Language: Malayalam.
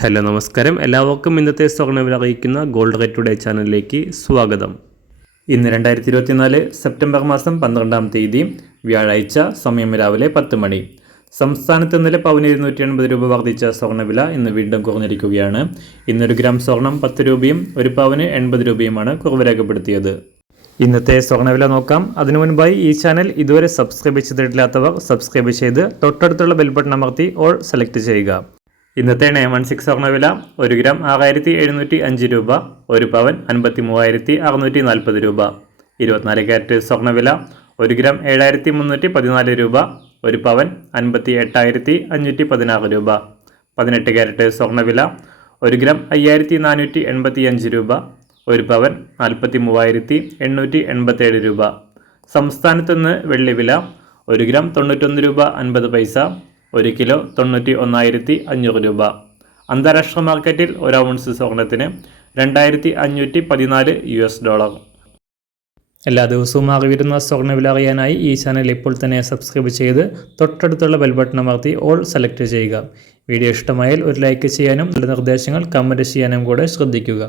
ഹലോ നമസ്കാരം, എല്ലാവർക്കും ഇന്നത്തെ സ്വർണ്ണവില അറിയിക്കുന്ന ഗോൾഡ് റേറ്റ് ടുഡേ ചാനലിലേക്ക് സ്വാഗതം. ഇന്ന് 2024 സെപ്റ്റംബർ മാസം 12-ാം തീയതി വ്യാഴാഴ്ച, സമയം രാവിലെ 10 മണി. സംസ്ഥാനത്ത് ഇന്നലെ പവന് 280 രൂപ വർദ്ധിച്ച സ്വർണ്ണവില ഇന്ന് വീണ്ടും കുറഞ്ഞിരിക്കുകയാണ്. ഇന്നൊരു ഗ്രാം സ്വർണം 10 രൂപയും ഒരു പവന് 80 രൂപയുമാണ് കുറവ് രേഖപ്പെടുത്തിയത്. ഇന്നത്തെ സ്വർണ്ണവില നോക്കാം. അതിനു മുൻപായി ഈ ചാനൽ ഇതുവരെ സബ്സ്ക്രൈബ് ചെയ്തിട്ടില്ലാത്തവർ സബ്സ്ക്രൈബ് ചെയ്ത് തൊട്ടടുത്തുള്ള ബെൽ ബട്ടൺ അമർത്തി ഓൾ സെലക്ട് ചെയ്യുക. ഇന്നത്തെ 916 സ്വർണ്ണവില 1 ഗ്രാം 6705 രൂപ, ഒരു പവൻ 53,640 രൂപ. 24 ക്യാരറ്റ് സ്വർണ്ണവില 1 ഗ്രാം 7314 രൂപ, ഒരു പവൻ 58,516 രൂപ. 18 ക്യാരറ്റ് സ്വർണ്ണവില 1 ഗ്രാം 5485 രൂപ, ഒരു പവൻ 43,887 രൂപ. സംസ്ഥാനത്ത് നിന്ന് വെള്ളിവില 1 ഗ്രാം 91 രൂപ 50 പൈസ, 1 കിലോ 91,500 രൂപ. അന്താരാഷ്ട്ര മാർക്കറ്റിൽ 1 ഔൺസ് സ്വർണത്തിന് $2,514. എല്ലാ ദിവസവും അറിവിരുന്ന സ്വർണ്ണവില അറിയാനായി ഈ ചാനൽ ഇപ്പോൾ തന്നെ സബ്സ്ക്രൈബ് ചെയ്ത് തൊട്ടടുത്തുള്ള ബെൽ ബട്ടൺ അമർത്തി ഓൾ സെലക്ട് ചെയ്യുക. വീഡിയോ ഇഷ്ടമായാൽ ഒരു ലൈക്ക് ചെയ്യാനും നല്ല നിർദ്ദേശങ്ങൾ കമൻറ്റ് ചെയ്യാനും കൂടെ ശ്രദ്ധിക്കുക.